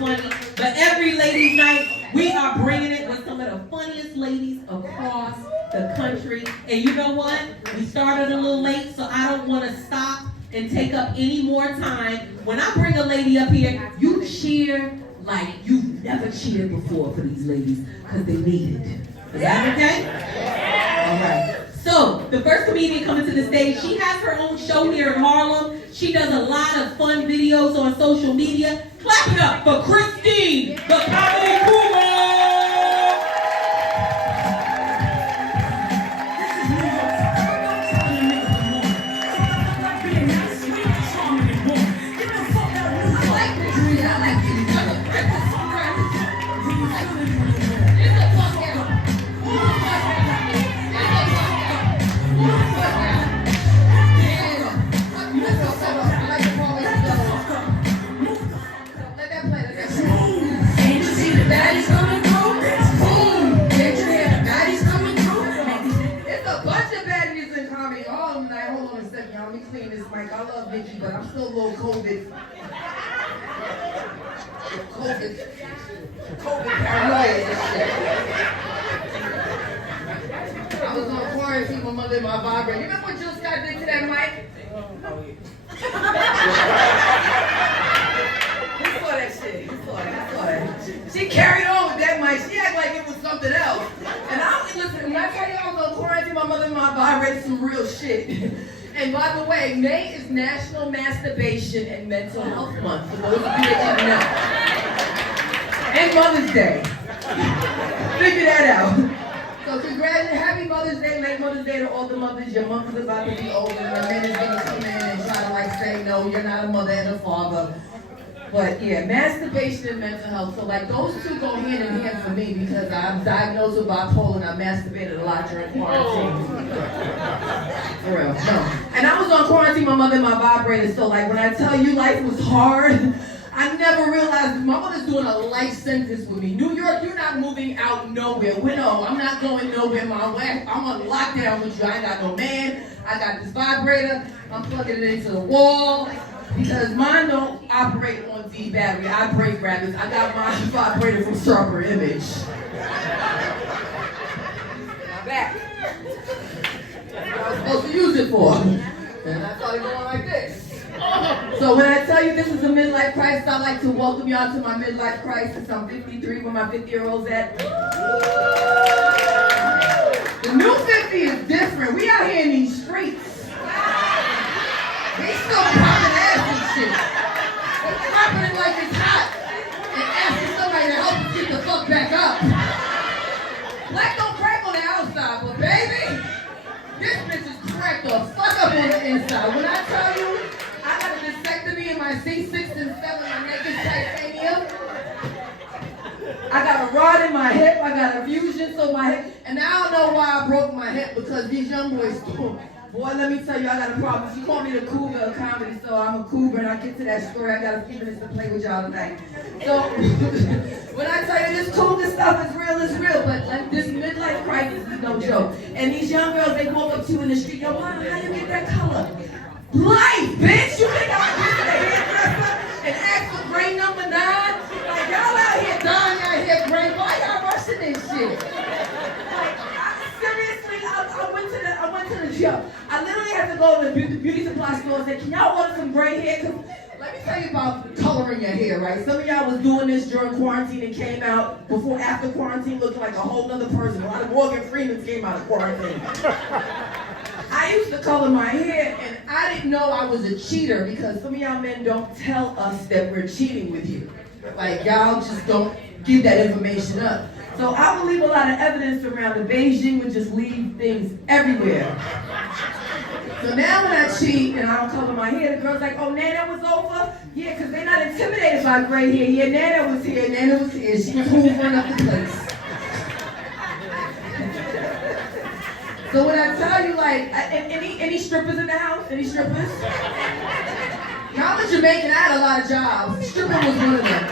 funny. But every ladies' night, we are bringing it with some of the funniest ladies across the country. And you know what? We started a little late, so I don't want to stop and take up any more time. When I bring a lady up here, you cheer like you've never cheered before for these ladies, because they need it. Is that okay? All right. So, the first comedian coming to the stage, she has her own show here in Harlem. She does a lot of fun videos on social media. Clap it up for Christine, the Comedy Cougar! I love Nikki, but I'm still a little COVID paranoid and shit. I was on quarantine, my mother in my vibrator. You remember what Jill Scott did to that mic? He saw that shit. He saw that. She carried on with that mic. She acted like it was something else. And listen, when I tell you I was on quarantine, my mother in my vibrator, some real shit. And by the way, May is National Masturbation and Mental Health Month, for those of you that didn't know. And Mother's Day. Figure that out. So congratulations, happy Mother's Day, late Mother's Day to all the mothers. Your month is about to be over. Your man is going to come in and try to like say, no, you're not a mother and a father. But yeah, masturbation and mental health. So like those two go hand in hand for me because I'm diagnosed with bipolar and I masturbated a lot during quarantine. For real, no. And I was on quarantine, my mother and my vibrator. So like when I tell you life was hard, I never realized my mother's doing a life sentence with me. New York, you're not moving out nowhere. No, I'm not going nowhere my way. I'm on lockdown with you. I ain't got no man. I got this vibrator. I'm plugging it into the wall. Because mine don't operate on D battery. I break rabbits. I got my vibrator from Sharper Image. My back. That's what I was supposed to use it for. And I started going like this. So when I tell you this is a midlife crisis, I'd like to welcome y'all to my midlife crisis. I'm 53, where my 50-year-old's at. The new 50 is different. We out here in these streets. They still popping ass and shit. They're popping it like it's hot and asking somebody to help us get the fuck back up. Black don't crack on the outside, but baby, this bitch is cracked the fuck up on the inside. When I tell you, I got a vasectomy in my C6 and 7, my neck is titanium. I got a rod in my hip, I got a fusion, so my hip, and I don't know why I broke my hip because these young boys do. Boy, let me tell you, I got a problem. She called me the cougar of comedy, so I'm a cougar, and I get to that story. I got a few minutes to play with y'all tonight. So, when I tell you this cougar stuff is real, it's real, but like this midlife crisis is no joke. And these young girls, they walk up to you in the street, yo, Mom, how you get that color? Life, bitch! You think I went to the hairdresser and asked for gray number 9? Like, y'all out here dying out here gray. Why y'all rushing this shit? Seriously, I went to the gym. I literally had to go to the beauty supply store and say, can y'all order some gray hair? Cause let me tell you about coloring your hair, right? Some of y'all was doing this during quarantine and came out after quarantine looking like a whole other person. A lot of Morgan Freemans came out of quarantine. I used to color my hair and I didn't know I was a cheater because some of y'all men don't tell us that we're cheating with you. Like y'all just don't give that information up. So I would leave a lot of evidence around. The Beijing would just leave things everywhere. So now when I cheat and I don't color my hair, the girl's like, oh, Nana was over? Yeah, because they're not intimidated by gray hair. Yeah, Nana was here, Nana was here. She was hoovering up the place. So when I tell you, like, any strippers in the house? Any strippers? Y'all in Jamaica, I had a lot of jobs. Stripping was one of them.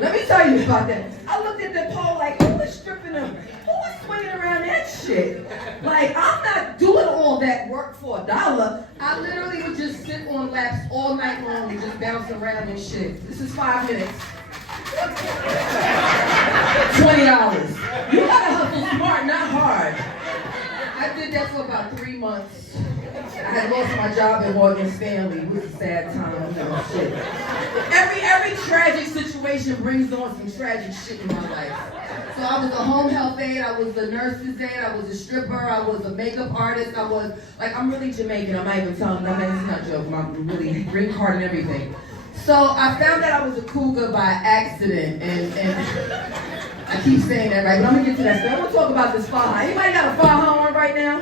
Let me tell you about that. I looked at the pole like, who was stripping them? Who was swinging around that shit. Like, I'm not doing all that work for $1. I literally would just sit on laps all night long and just bounce around and shit. This is 5 minutes. $20. You gotta hustle smart, not hard. I did that for about 3 months. I had lost my job at Morgan Stanley. It was a sad time. No shit. Every tragic situation brings on some tragic shit in my life. So I was a home health aide, I was a nurse's aide, I was a stripper, I was a makeup artist, I'm really Jamaican. I'm not even telling them, it's not a joke. I'm really green card and everything. So I found out I was a cougar by accident, and I keep saying that, right? But I'm gonna get to that story. I'm gonna talk about this faja. Anybody got a faja on right now?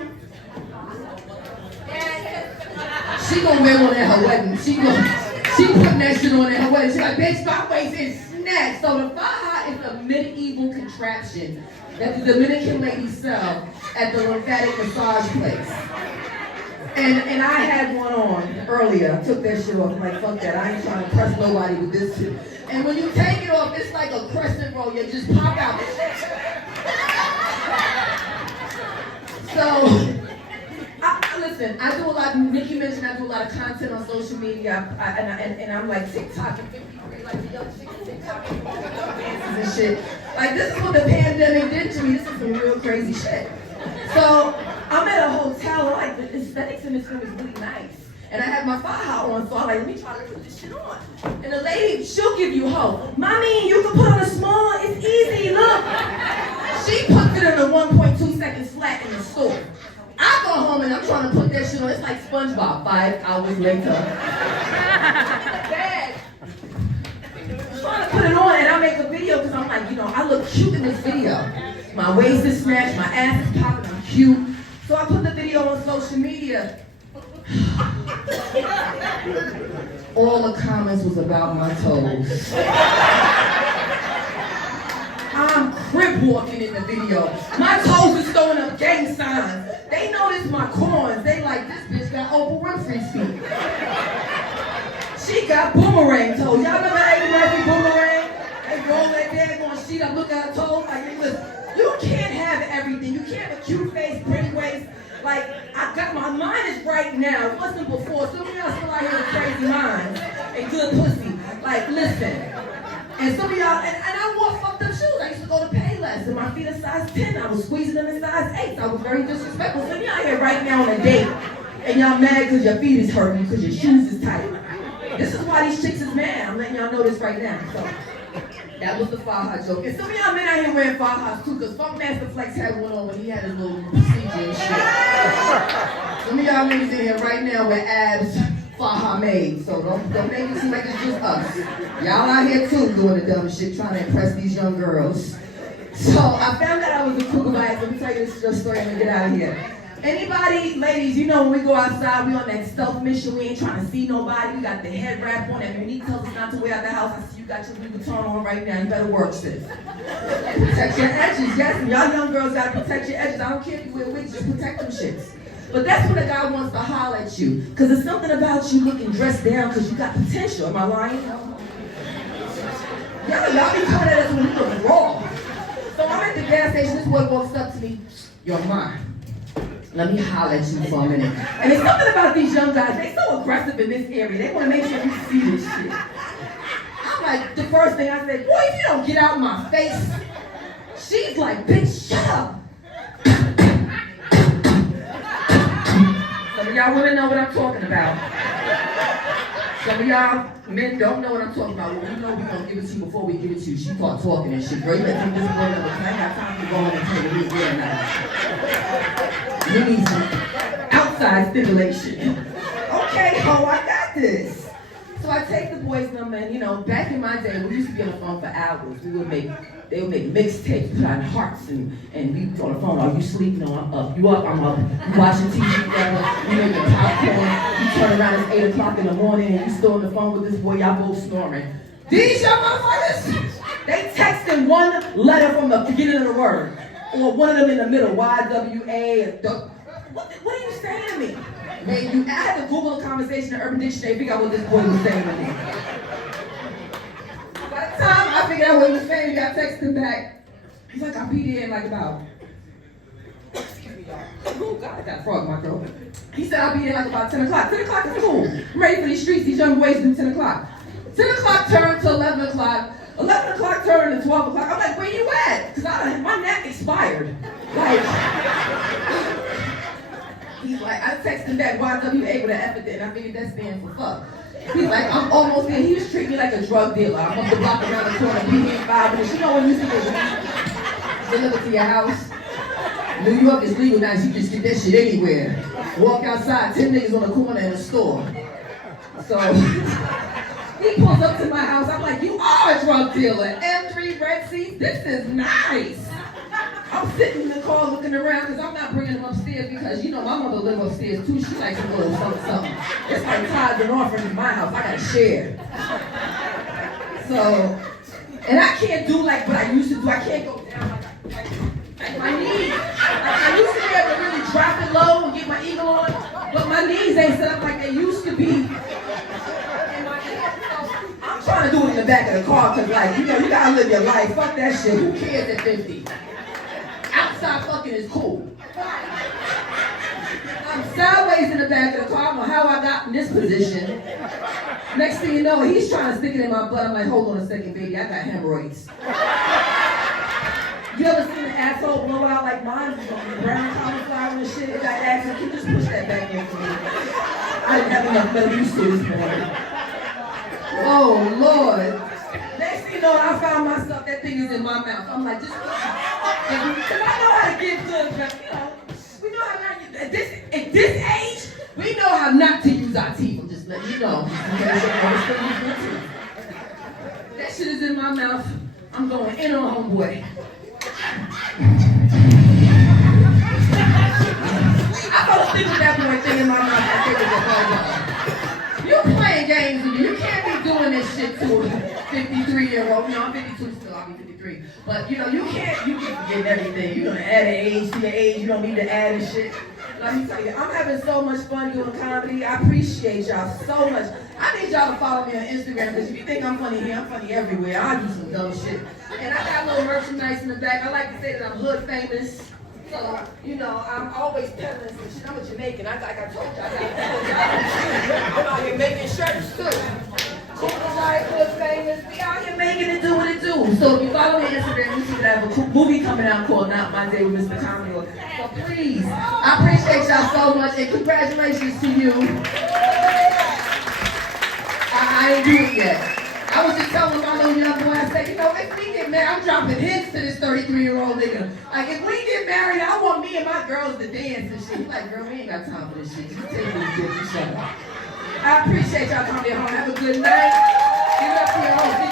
She gonna wear one at her wedding. She putting that shit on at her wedding. She like, bitch, my waist is snatched. So the faja is a medieval contraption that the Dominican ladies sell at the lymphatic massage place. And I had one on earlier. I took that shit off. I'm like, fuck that. I ain't trying to impress nobody with this shit. And when you take it off, it's like a crescent roll. You just pop out. So, listen, I do a lot, Nikki mentioned I do a lot of content on social media. And I'm like TikTok and 53, like the young chicks TikTok dances and shit. Like, this is what the pandemic did to me. This is some real crazy shit. So, I'm at a hotel, like, the aesthetics in this room is really nice. And I have my faja on, so I'm like, let me try to put this shit on. And the lady, she'll give you hope. Mommy, you can put on a small, it's easy, look. She puts it in a 1.2 seconds flat in the store. I go home and I'm trying to put that shit on, it's like SpongeBob, 5 hours later. Bad. I'm trying to put it on and I make a video because I'm like, I look cute in this video. My waist is snatched, my ass is popping, I'm cute. So I put the video on social media. All the comments was about my toes. I'm crib walking in the video. My toes is throwing up gang signs. They notice my corns. They like, this bitch got Oprah Winfrey's feet. She got boomerang toes. Y'all remember Eddie Murphy boomerang? They roll that daggone sheet up, look at her toes. Like, listen, you can't have everything. You can't have a cute face, pretty waist. Like, I got my mind is right now. It wasn't before. Some of y'all still out here with crazy minds and good pussy. Like, listen. And some of y'all, and I wore fucked up shoes. I used to go to Payless, and my feet are size 10. I was squeezing them in size 8. I was very disrespectful. Some of y'all here right now on a date, and y'all mad because your feet is hurting because your shoes is tight. This is why these chicks is mad. I'm letting y'all know this right now. So, that was the faja joke. And some of y'all men out here wearing fajas too, because Funkmaster Flex had one on when he had his little procedure and shit. Some of y'all niggas in here right now with abs faja made, so don't make it seem like it's just us. Y'all out here too doing the dumb shit, trying to impress these young girls. So I found out I was a cougar by accident. Let me tell you this story and get out of here. Anybody, ladies, when we go outside, we on that stealth mission, we ain't trying to see nobody, we got the head wrap on, and Monique tells us not to wear out the house. I see you got your Louis Vuitton on right now, you better work, sis. Protect your edges, yes, and y'all young girls gotta protect your edges. I don't care if you wear wigs, just protect them shits. But that's when a guy wants to holler at you, because there's something about you looking dressed down because you got potential. Am I lying? Y'all be coming at us when we look raw. So I'm at the gas station, this boy walks up to me, you're mine. Let me holler at you for a minute. And there's something about these young guys, they so aggressive in this area. They want to make sure you see this shit. I'm like, the first thing I said, boy, if you don't get out of my face. She's like, bitch, shut up. Some of y'all women know what I'm talking about. Some of y'all men don't know what I'm talking about. Well, we know we're going to give it to you before we give it to you. She start talking and shit. Girl, you better take this boy number. I ain't got time to go on and tell you this girl now. You need some outside stimulation. Okay, ho, I got this. So I take the boy's number and, back in my day, we used to be on the phone for hours. They would make mixtapes, put on hearts, and we on the phone. Are you sleeping? No, I'm up. You up? I'm up. You watching TV together. You making popcorn. You turn around, it's 8 o'clock in the morning, and you still on the phone with this boy. Y'all both snoring. These young motherfuckers, they texting one letter from the beginning of the word. Or one of them in the middle, YWA. What are you saying to me? Man, I had to Google a conversation in Urban Dictionary to figure out what this boy was saying to me. By the time I figured out what he was saying, he got texting back. He's like, I'll be there in like about Oh, God, I got a frog in my throat. He said, I'll be there like about 10 o'clock. 10 o'clock is cool. I'm ready for these streets. These young boys do 10 o'clock. 10 o'clock turned to 11 o'clock. 11 o'clock turned to 12 o'clock. I'm like, where you at? Because my nap expired. Like, he's like, I texted him back, YWA with an F at the end. I figured that stands for fuck. He's like, I'm almost there. He was treating me like a drug dealer. I'm up the block around the corner, be here in 5 minutes. You know when you see it delivered to your house? New York is legal now, you just get that shit anywhere. Walk outside, 10 niggas on the corner in a store. So, he pulls up to my house, I'm like, you are a drug dealer. M3 red seats, this is nice. I'm sitting in the car looking around because I'm not bringing them upstairs because, you know, my mother lives upstairs too. She likes a little something. It's like tithes and offerings in my house. I gotta share. So, and I can't do like what I used to do. I can't go down like my knees. I used to be able to really drop it low and get my eagle on, but my knees ain't set up like they used to be. I'm trying to do it in the back of the car because, like, you know, you gotta live your life. Fuck that shit. Who cares at 50? Outside fucking is cool. I'm sideways in the back of the car. I don't know how I got in this position. Next thing you know, he's trying to stick it in my butt. I'm like, hold on a second, baby. I got hemorrhoids. You ever seen an asshole blow out like mine? Brown cauliflower and shit. It got acid. Can you just push that back in for me? I didn't have enough Mel used to this morning. Oh, Lord. Next thing you know, I found myself, that thing is in my mouth. I'm like, just, because I know how to get good, but, you know, we know how not to, at this age, we know how not to use our teeth. I'm just letting you know. That shit is in my mouth. I'm going in on homeboy. I fell asleep with that boy thing in my mouth. I think it was a You playing games with me. You can't be doing this shit to a 53-year-old. No, I'm 52 still. I'll be 53. But, you know, you can't forget everything. You're going to add an age to your age. You don't need to add and shit. Let me tell you, I'm having so much fun doing comedy. I appreciate y'all so much. I need y'all to follow me on Instagram because if you think I'm funny here, I'm funny everywhere. I do some dumb shit. And I got a little merchandise in the back. I like to say that I'm hood famous. So, you know, I'm always peddling some shit. I'm a Jamaican. Like I told you, I'm out here making shirts too. Cool, right, hood famous. We out here making it do what it do. So if you follow me on Instagram, you see that I have a movie coming out called Not My Day with Mr. Comedy. So please, I appreciate y'all so much and congratulations to you. I ain't do it yet. I was just telling my little young boy, I said, you know, if we get married, I'm dropping hints to this 33-year-old nigga. Like, if we get married, I want me and my girls to dance and shit. He's like, girl, we ain't got time for this shit. You take this bitch and shut up. I appreciate y'all coming home. Have a good night. Give it up for your host.